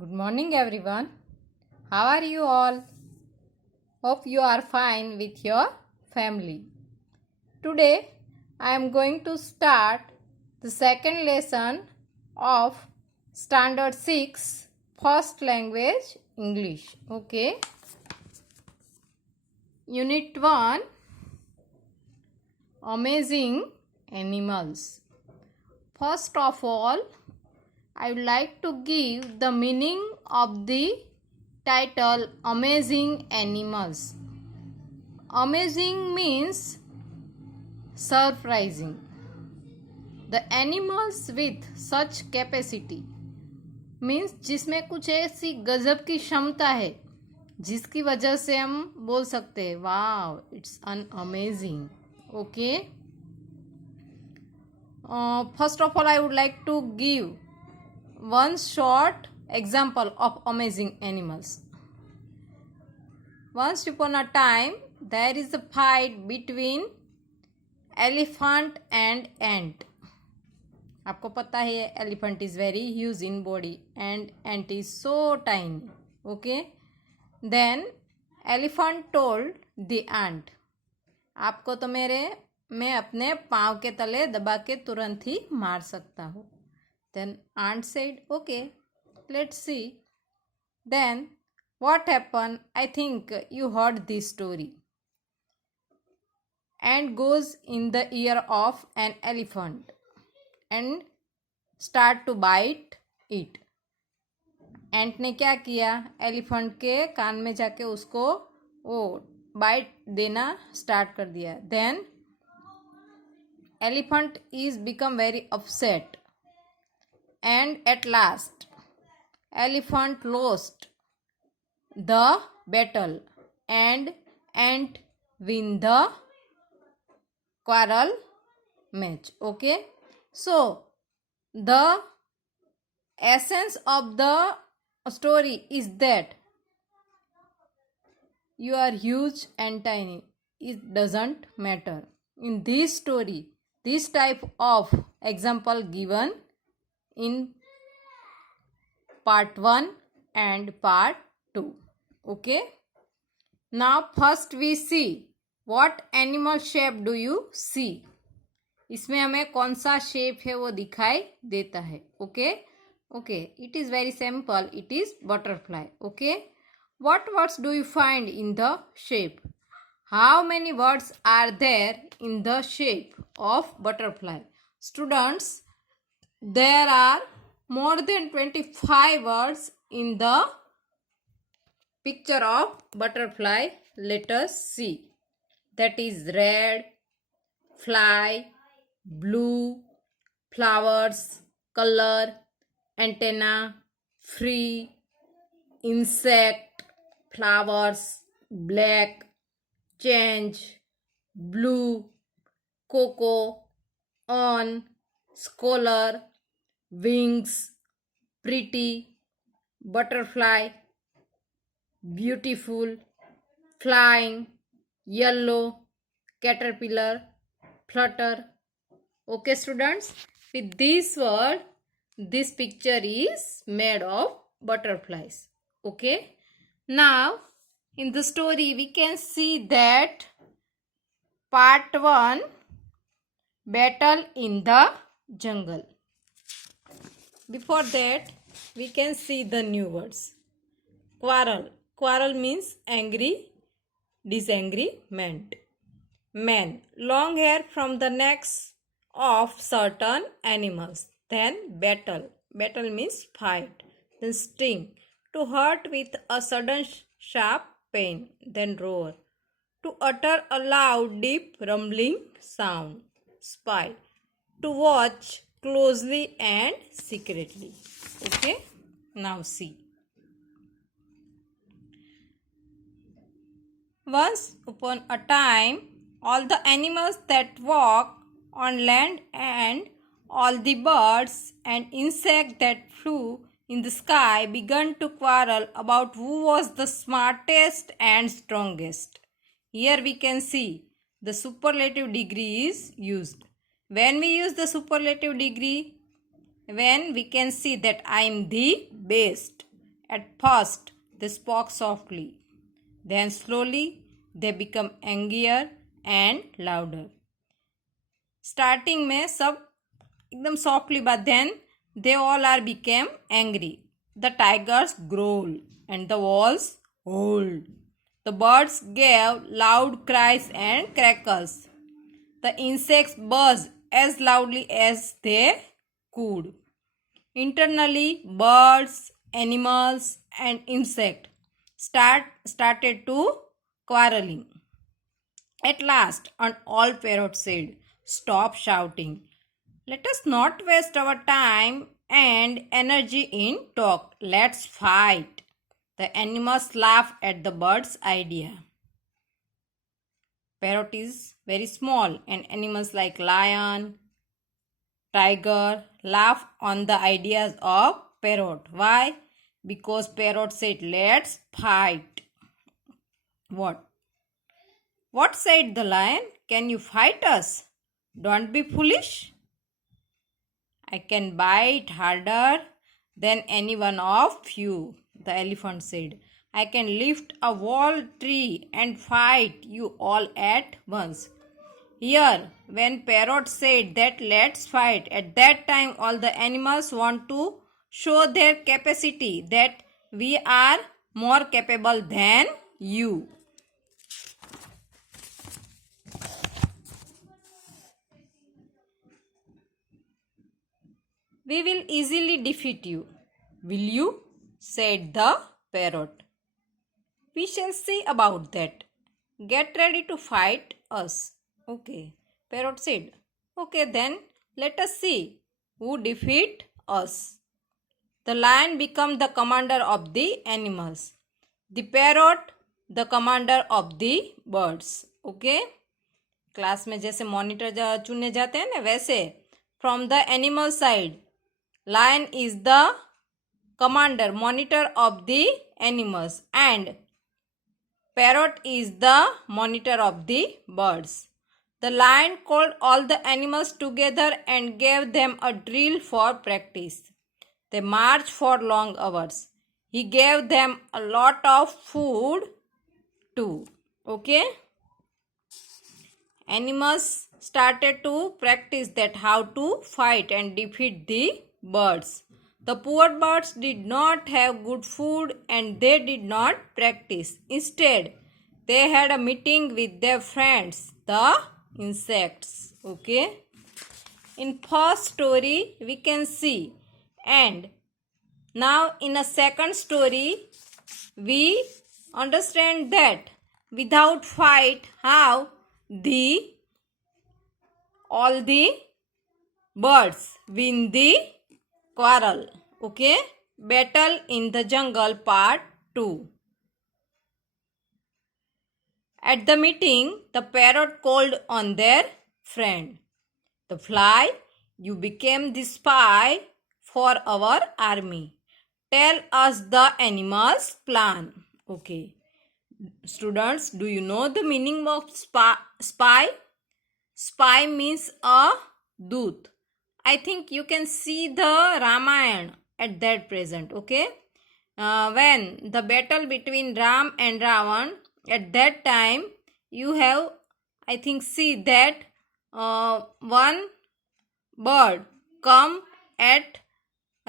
Good morning, everyone. How are you all? Hope you are fine with your family. Today, I am going to start the second lesson of Standard 6 First Language English. Okay. Unit 1 Amazing Animals. First of all, I would like to give the meaning of the title Amazing Animals. Amazing means surprising. The animals with such capacity means जिसमें कुछ ऐसी गजब की क्षमता है जिसकी वजह से हम बोल सकते हैं wow it's an amazing. Okay. First of all I would like to give one short example of amazing animals. Once upon a time, there is a fight between elephant and ant. आपको पता है elephant is very huge in body and ant is so tiny. Okay. Then elephant told the ant, आपको तो मैं अपने पाँव के तले दबा के तुरंत ही मार सकता हूँ. Then ant said, okay, let's see. Then what happened? I think you heard this story. Ant goes in the ear of an elephant and start to bite it. Ant ने क्या किया? एलिफेंट के कान में जाके उसको वो बाइट देना start कर दिया. Then elephant is become very upset. And at last, elephant lost the battle and ant win the quarrel match. Okay. So, the essence of the story is that you are huge and tiny. It doesn't matter. In this story, this type of example given in part 1 and part 2. Okay. Now first we see what animal shape do you see. इसमें हमें कौन सा shape है वो दिखाई देता है. Okay. Okay. It is very simple. It is butterfly. Okay. what words do you find in the shape? How many words are there in the shape of butterfly? Students, there are more than 25 words in the picture of butterfly. Let us see. That is red, fly, blue, flowers, color, antenna, free, insect, flowers, black, change, blue, cocoa, on, scholar, wings, pretty, butterfly, beautiful, flying, yellow, caterpillar, flutter. Okay students, with this word this picture is made of butterflies. Okay. Now in the story we can see that part 1 battle in the jungle. Before that, we can see the new words. Quarrel. Quarrel means angry, disagreement. Man. Long hair from the necks of certain animals. Then battle. Battle means fight. Then sting. To hurt with a sudden sharp pain. Then roar. To utter a loud, deep, rumbling sound. Spy. To watch closely and secretly. Okay. Now see. Once upon a time, all the animals that walk on land and all the birds and insects that flew in the sky began to quarrel about who was the smartest and strongest. Here we can see the superlative degree is used. When we use the superlative degree, when we can see that I am the best, At first, they spoke softly. Then slowly, they become angrier and louder. Starting में सब एकदम softly, but then they all are became angry. The tigers growled and the wolves howled. The birds gave loud cries and crackles. The insects buzzed as loudly as they could. Internally, birds, animals, and insects started to quarreling. At last, an old parrot said, "Stop shouting. Let us not waste our time and energy in talk. Let's fight." The animals laughed at the bird's idea. Parrot is very small, and animals like lion, tiger laugh on the ideas of parrot. Why? Because parrot said, "Let's fight." What? What said the lion? "Can you fight us? Don't be foolish. I can bite harder than any one of you." The elephant said, "I can lift a whole tree and fight you all at once." Here, when parrot said that let's fight, at that time all the animals want to show their capacity, that we are more capable than you. "We will easily defeat you. Will you?" said the parrot. "We shall see about that. Get ready to fight us." Okay, parrot said. "Okay, then let us see who defeat us." The lion became the commander of the animals. The parrot the commander of the birds. Okay, class में जैसे monitor चुने जाते हैं ना, वैसे from the animal side lion is the commander, monitor of the animals, and parrot is the monitor of the birds. The lion called all the animals together and gave them a drill for practice. They marched for long hours. He gave them a lot of food too. Okay? Animals started to practice that how to fight and defeat the birds. The poor birds did not have good food and they did not practice. Instead, they had a meeting with their friends, the insects. Okay? In first story, we can see. And now in a second story, we understand that without fight, how all the birds win the quarrel. Okay, battle in the jungle part 2. At the meeting, the parrot called on their friend. "The fly, you became the spy for our army. Tell us the animals' plan." Okay, students, do you know the meaning of spy? Spy means a doot. I think you can see the Ramayana at that present. Okay, when the battle between Ram and Ravan, at that time you have, I think, see that one bird come at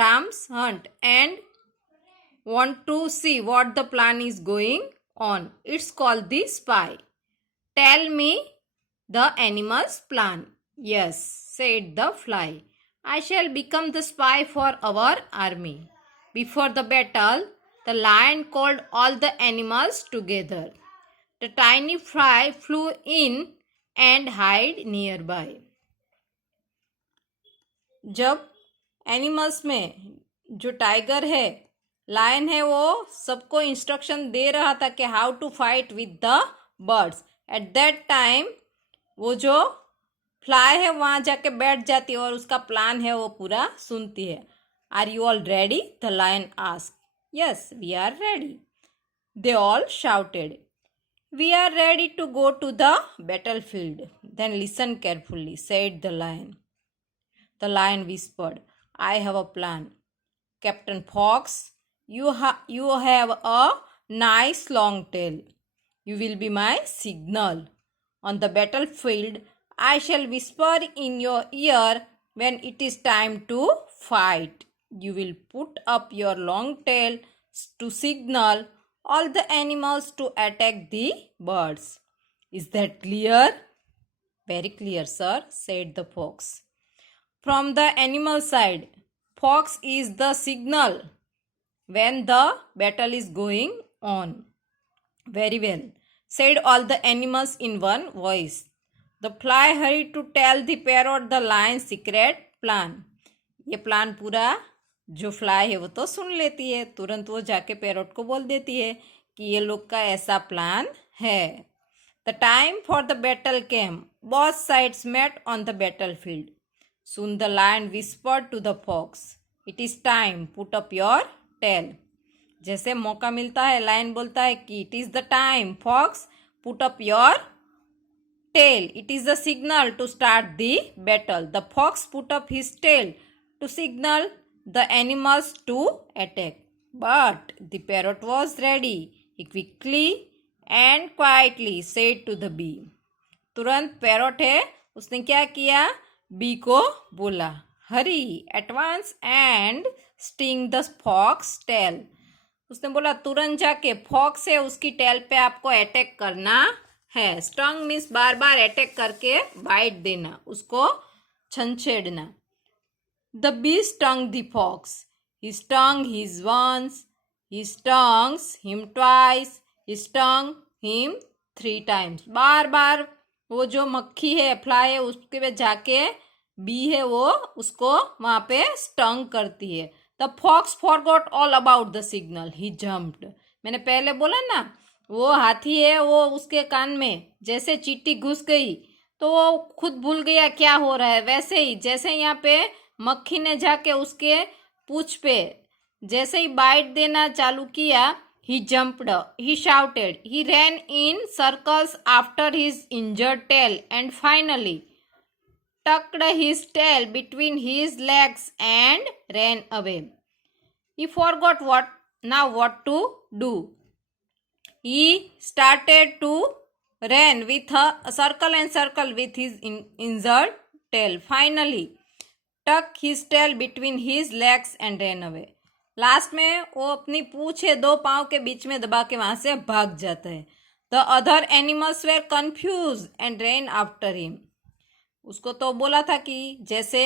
Ram's hunt and want to see what the plan is going on. It's called the spy. "Tell me the animal's plan." "Yes," said the fly. "I shall become the spy for our army." Before the battle, the lion called all the animals together. The tiny fly flew in and hid nearby. जब animals में जो tiger है, lion है, वो सबको instruction दे रहा था कि how to fight with the birds. At that time वो जो फ्लाई है वहाँ जाके बैठ जाती है और उसका प्लान है वो पूरा सुनती है. "Are you all ready?" The lion asked. "Yes, we are ready." They all shouted. "We are ready to go to the battlefield." "Then listen carefully," said the lion. The lion whispered, "I have a plan. Captain Fox, You have a nice long tail. You will be my signal. On the battlefield, I shall whisper in your ear when it is time to fight. You will put up your long tail to signal all the animals to attack the birds. Is that clear? Very clear, sir, said the fox. From the animal side, fox is the signal when the battle is going on. Very well, said all the animals in one voice. The fly hurried to tell the parrot the lion's secret plan. ये plan पूरा जो fly है वो तो सुन लेती है, तुरंत वो जाके पैरोट को बोल देती है कि ये लोग का ऐसा प्लान है. The time for the battle came. Both sides met on the battlefield. Soon the lion whispered to the fox, "It is time. Put up your tail." जैसे मौका मिलता है लायन बोलता है कि it is the time fox put up your tail. It is the signal to start the battle. The fox put up his tail to signal the animals to attack. But the parrot was ready. He quickly and quietly said to the bee. तुरंत parrot है उसने क्या किया, bee को बोला, hurry advance and sting the fox tail. उसने बोला तुरंत जाके फॉक्स है उसकी टेल पे आपको अटैक करना है. स्टंग मीन्स बार बार अटैक करके बाइट देना, उसको छंछेड़ना. The bee stung the fox. He stung his once, he stings him twice, he stung him 3 times. बार बार वो जो मक्खी है फ्लाई है उसके पे जाके बी है वो उसको वहां पे स्टंग करती है. The fox forgot all about the signal. He jumped. मैंने पहले बोला ना वो हाथी है वो उसके कान में जैसे चींटी घुस गई तो वो खुद भूल गया क्या हो रहा है. वैसे ही जैसे यहाँ पे मक्खी ने जाके उसके पूंछ पे जैसे ही बाइट देना चालू किया, he jumped, he shouted, he ran in circles after his injured tail and finally tucked his tail between his legs and ran away. He forgot what to do. He started to run with a circle and circle with his injured tail. Finally, tucked his tail between his legs and ran away. Last में वो अपनी पूंछ है 2 पाँव के बीच में दबा के वहां से भाग जाता है. The other animals were confused and ran after him. उसको तो बोला था कि जैसे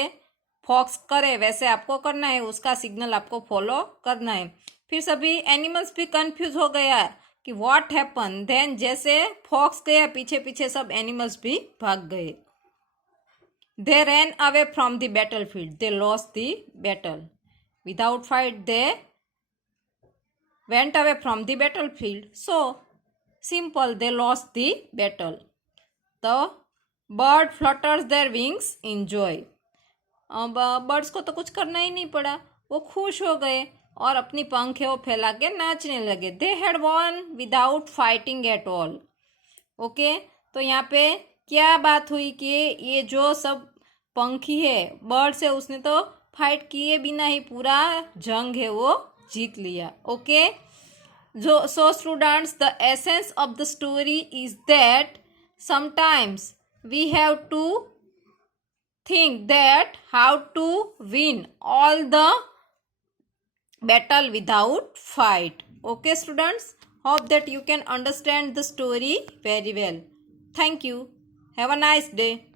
फॉक्स करे वैसे आपको करना है, उसका सिग्नल आपको फॉलो करना है. फिर सभी एनिमल्स भी कंफ्यूज हो गया कि व्हाट हैपन. देन जैसे फॉक्स गया पीछे पीछे सब एनिमल्स भी भाग गए. They ran away from the battlefield. They lost the battle. Without fight they went away from the battlefield. So simple, they lost the battle. The bird flutters their wings in joy. Birds को तो कुछ करना ही नहीं पड़ा, वो खुश हो गए और अपनी पंखें वो फैला के नाचने लगे. They had won without fighting at all. Okay, तो यहाँ पे क्या बात हुई कि ये जो सब पंखी है बर्ड्स है उसने तो फाइट किए बिना ही पूरा जंग है वो जीत लिया. Okay, so students, the essence of the story is that sometimes we have to think that how to win all the battle without fight. Okay students, hope that you can understand the story very well. Thank you. Have a nice day.